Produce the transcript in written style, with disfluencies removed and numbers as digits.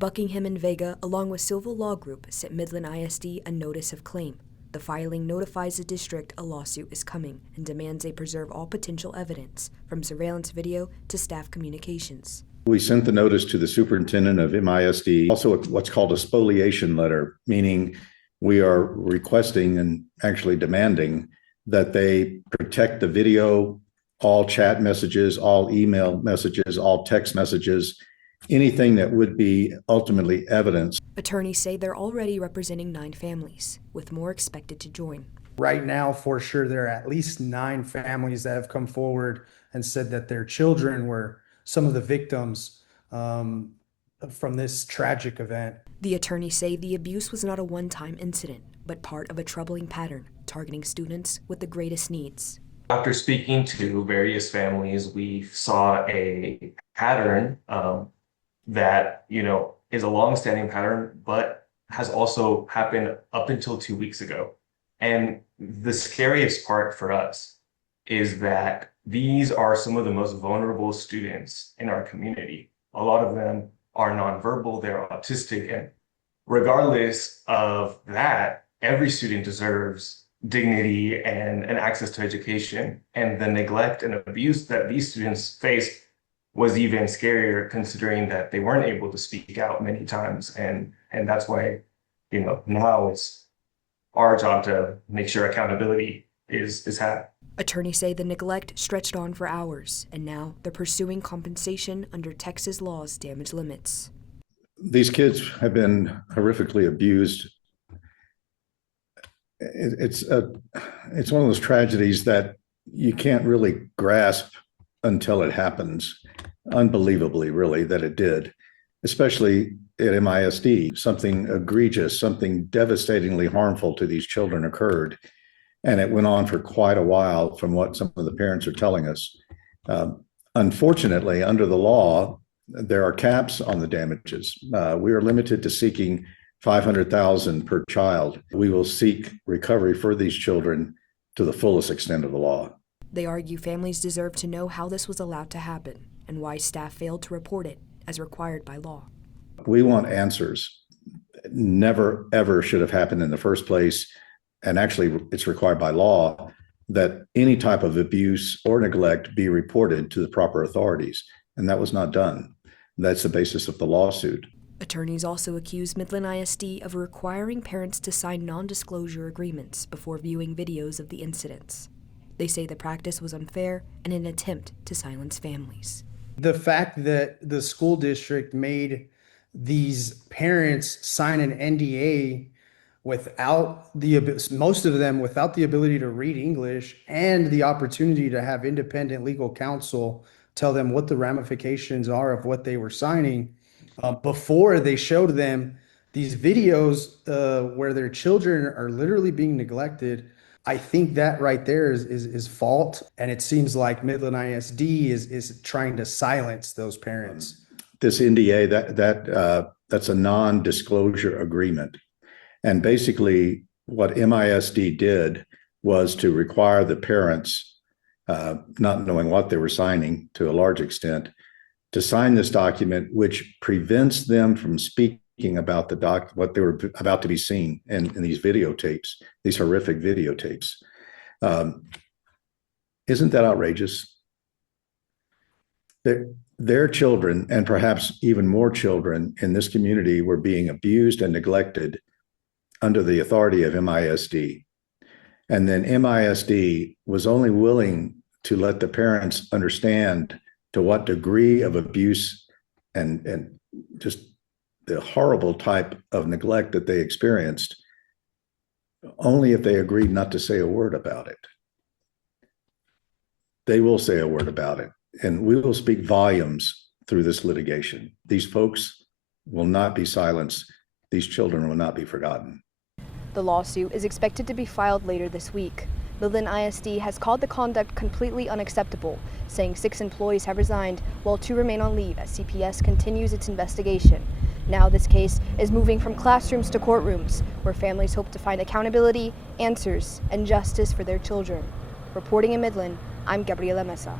Buckingham and Vega, along with Silva Law Group, sent Midland ISD a notice of claim. The filing notifies the district a lawsuit is coming and demands they preserve all potential evidence, from surveillance video to staff communications. We sent the notice to the superintendent of MISD, also what's called a spoliation letter, meaning we are requesting and actually demanding that they protect the video, all chat messages, all email messages, all text messages, anything that would be ultimately evidence. Attorneys say they're already representing 9 families, with more expected to join. Right now, for sure, there are at least 9 families that have come forward and said that their children were some of the victims from this tragic event. The attorneys say the abuse was not a one-time incident, but part of a troubling pattern targeting students with the greatest needs. After speaking to various families, we saw a pattern that, is a long-standing pattern, but has also happened up until 2 weeks ago. And the scariest part for us is that these are some of the most vulnerable students in our community. A lot of them are nonverbal, they're autistic, and regardless of that, every student deserves dignity and access to education. And the neglect and abuse that these students face was even scarier, considering that they weren't able to speak out many times. And that's why, now it's our job to make sure accountability is had. Attorneys say the neglect stretched on for hours, and now they're pursuing compensation under Texas law's damage limits. These kids have been horrifically abused. It's one of those tragedies that you can't really grasp until it happens. Unbelievably, really, that it did, especially at MISD. Something egregious, something devastatingly harmful to these children occurred. And it went on for quite a while from what some of the parents are telling us. Unfortunately, under the law, there are caps on the damages. We are limited to seeking $500,000 per child. We will seek recovery for these children to the fullest extent of the law. They argue families deserve to know how this was allowed to happen and why staff failed to report it as required by law. We want answers. It never, ever should have happened in the first place. And actually, it's required by law that any type of abuse or neglect be reported to the proper authorities. And that was not done. That's the basis of the lawsuit. Attorneys also accuse Midland ISD of requiring parents to sign non-disclosure agreements before viewing videos of the incidents. They say the practice was unfair and an attempt to silence families. The fact that the school district made these parents sign an NDA without most of them without the ability to read English and the opportunity to have independent legal counsel tell them what the ramifications are of what they were signing before they showed them these videos where their children are literally being neglected. I think that right there is fault, and it seems like Midland ISD is trying to silence those parents. This NDA, that's a non-disclosure agreement. And basically what MISD did was to require the parents, not knowing what they were signing to a large extent, to sign this document, which prevents them from speaking about what they were about to be seen in these videotapes, these horrific videotapes. Isn't that outrageous? Their children, and perhaps even more children in this community, were being abused and neglected under the authority of MISD. And then MISD was only willing to let the parents understand to what degree of abuse and just the horrible type of neglect that they experienced, only if they agreed not to say a word about it. They will say a word about it, and we will speak volumes through this litigation. These folks will not be silenced. These children will not be forgotten. The lawsuit is expected to be filed later this week. Midland ISD has called the conduct completely unacceptable, saying 6 employees have resigned while 2 remain on leave as CPS continues its investigation. Now this case is moving from classrooms to courtrooms, where families hope to find accountability, answers, and justice for their children. Reporting in Midland, I'm Gabriela Mesa.